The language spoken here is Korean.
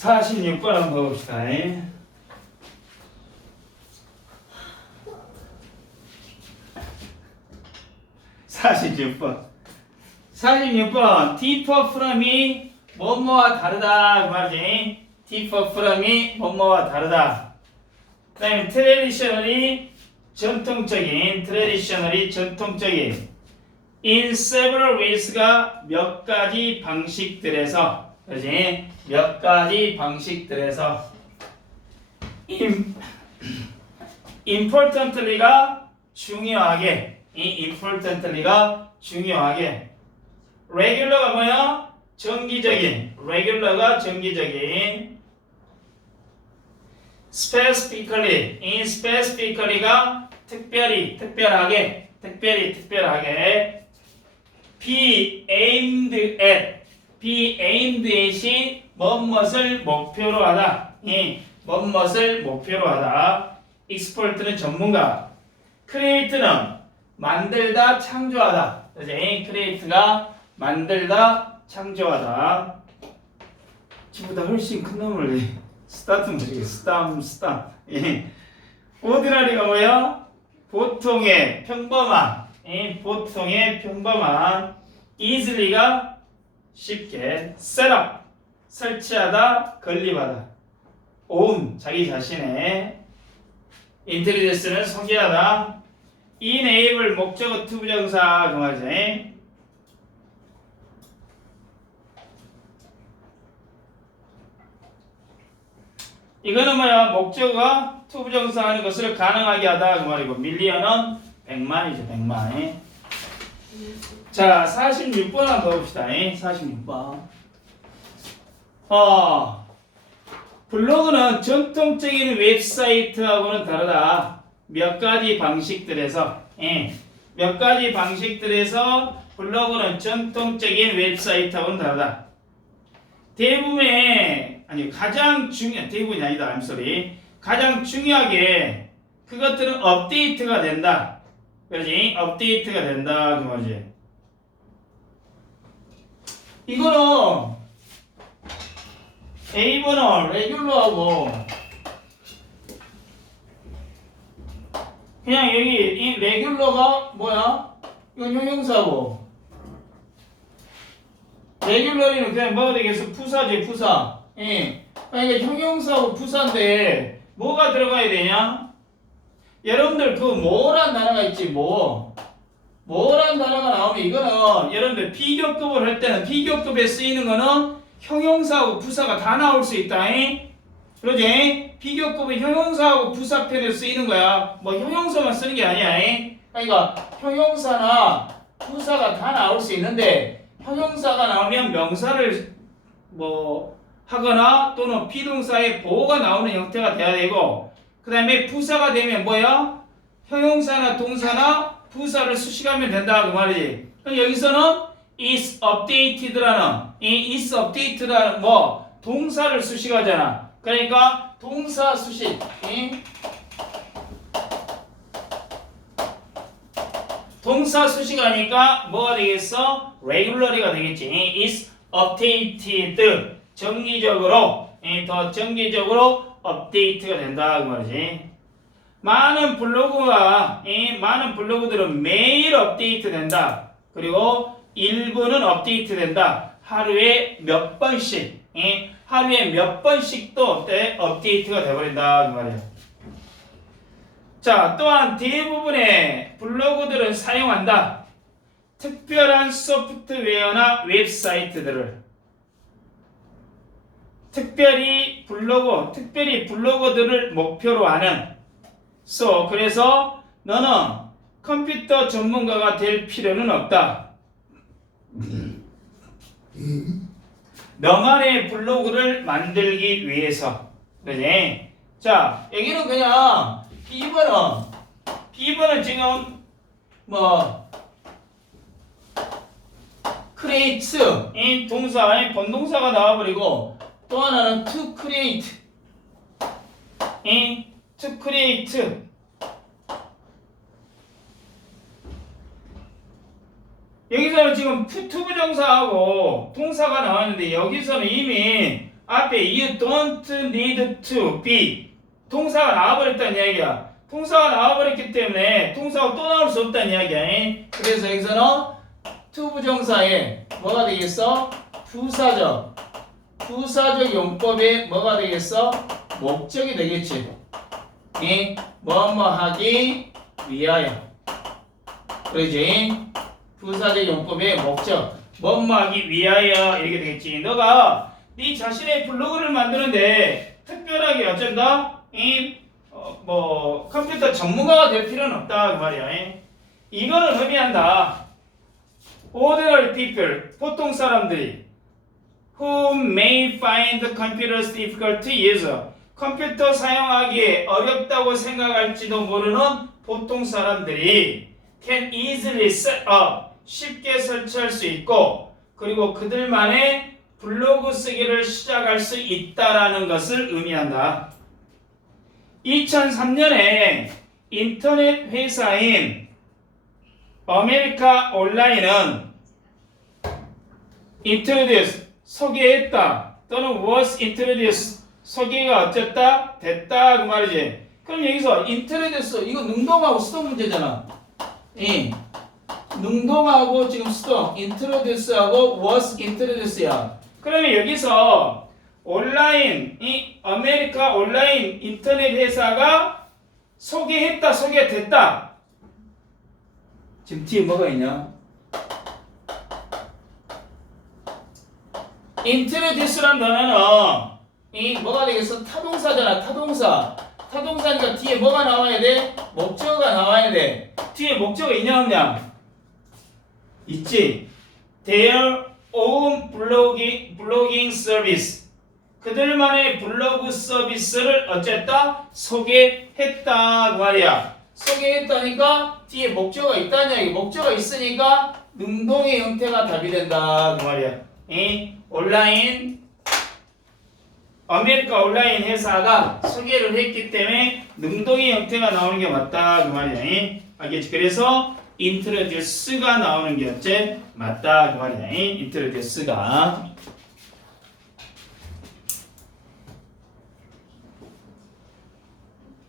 46번 한번 봅시다. 46번. 46번. differ from이 뭐뭐와 다르다. 그 말이지. differ from이 뭐뭐와 다르다. 그 다음에 traditionally 전통적인, traditionally 전통적인 in several ways가 몇 가지 방식들에서 그지 몇 가지 방식들에서 im, importantly가 중요하게 이 importantly가 중요하게 regular가 뭐야 정기적인 regular가 정기적인 specifically in specifically가 특별히 특별하게 특별히 특별하게 be aimed at be aimed at이 뭐뭇을 목표로 하다. 이 뭐뭇을 목표로 하다. expert는 전문가. create는 만들다 창조하다. 그지 create가 만들다 창조하다. 지보다 훨씬 큰 놈을 스타트 뭐지 스탐 스탐. 예. 오드라리가 뭐야 보통의 평범한. 이 보통의 평범한. easily가 쉽게 셋업 설치하다 건립하다. own 자기 자신의 introduce는 소개하다. enable 목적어 투부정사 정하지 이거는 뭐야? 목적어가 투부정사 하는 것을 가능하게 하다 그 말이고 밀리언은 100만이죠 100만 자 46번 한번 봅시다. 46번. 어 블로그는 전통적인 웹사이트하고는 다르다. 몇 가지 방식들에서 예, 몇 가지 방식들에서 블로그는 전통적인 웹사이트하고는 다르다. 대부분의 아니 가장 중요 대부분이 아니다 I'm sorry. 가장 중요하게 그것들은 업데이트가 된다 그렇지 업데이트가 된다 그 말이지 이거는 A번은 레귤러하고 그냥 여기 이 레귤러가 뭐야 이건 형용사고 레귤러리는 그냥 뭐가 되겠어? 부사지 부사. 예. 그러니까 형용사하고 부사인데 뭐가 들어가야 되냐? 여러분들 그 뭐란 단어가 있지 뭐. 뭐란 단어가 나오면 이거는 여러분들 비교급을 할 때는 비교급에 쓰이는 거는 형용사하고 부사가 다 나올 수 있다. 잉? 그러지? 비교급은 형용사하고 부사편에 쓰이는 거야. 뭐 형용사만 쓰는 게 아니야. 잉? 그러니까 형용사나 부사가 다 나올 수 있는데 형용사가 나오면 명사를 뭐 하거나 또는 비동사의 보호가 나오는 형태가 돼야 되고 그 다음에 부사가 되면 뭐야? 형용사나 동사나 부사를 수식하면 된다 그 말이지 그럼 여기서는 is updated라는 이 is updated라는 뭐 동사를 수식하잖아 그러니까 동사 수식 이 동사 수식하니까 뭐가 되겠어? regularly가 되겠지. is updated. 정기적으로, 예, 더 정기적으로 업데이트가 된다. 그 말이지. 많은 블로그가, 예, 많은 블로그들은 매일 업데이트 된다. 그리고 일부는 업데이트 된다. 하루에 몇 번씩, 예, 하루에 몇 번씩 또때 업데이트가 돼버린다. 그 말이에요. 자, 또한 대부분의 블로그들은 사용한다. 특별한 소프트웨어나 웹사이트들을 특별히 블로그, 특별히 블로거들을 목표로 하는 so 그래서 너는 컴퓨터 전문가가 될 필요는 없다. 너만의 블로그를 만들기 위해서. 그지? 자, 여기는 그냥 B번은 B번은 지금 뭐 create 이 동사의 본동사가 나와버리고 또 하나는 to create 이 to create 여기서는 지금 투부정사하고 동사가 나왔는데 여기서는 이미 앞에 you don't need to be 동사가 나와버렸다는 이야기야. 동사가 나와버렸기 때문에 동사가 또 나올 수 없다는 이야기야. 그래서 여기서는 to 부정사에 뭐가 되겠어? 부사적. 부사적 용법에 뭐가 되겠어? 목적이 되겠지. 이 뭐뭐 하기 위하여. 그러지? 부사적 용법의 목적. 뭐뭐 하기 위하여 이렇게 되겠지. 너가 네 자신의 블로그를 만드는데 특별하게 어쩐다? 이 어, 뭐 컴퓨터 전문가가 될 필요는 없다 그 말이야. 이. 이거는 의미한다. ordinary people 보통 사람들이 who may find computers difficult to use 컴퓨터 사용하기에 어렵다고 생각할지도 모르는 보통 사람들이 can easily set up 쉽게 설치할 수 있고 그리고 그들만의 블로그 쓰기를 시작할 수 있다라는 것을 의미한다. 2003년에 인터넷 회사인 아메리카 온라인은 introduce 소개했다 또는 was introduced 소개가 어쨌다 됐다 그 말이지. 그럼 여기서 introduce 이거 능동하고 수동 문제잖아. 이 능동하고 지금 수동 introduce하고 was introduce야. 그러면 여기서 온라인 이 아메리카 온라인 인터넷 회사가 소개했다 소개됐다. 지금 뒤에 뭐가 있냐? Introduce란 단어는 이 뭐가 되겠어? 타동사잖아. 타동사. 타동사니까 뒤에 뭐가 나와야 돼? 목적어가 나와야 돼. 뒤에 목적어 있냐 없냐? 있지. Their own blogging, blogging service. 그들만의 블로그 서비스를 어쨌다 소개했다 그 말이야. 소개했다니까 뒤에 목적어가 얘기. 목적어가 있으니까 능동의 형태가 답이 된다 그 말이야. 이 온라인 아메리카 온라인 회사가 소개를 했기 때문에 능동의 형태가 나오는 게 맞다 그 말이야. 이? 알겠지? 그래서 introduce가 나오는 게 어째 맞다 그 말이야. introduce가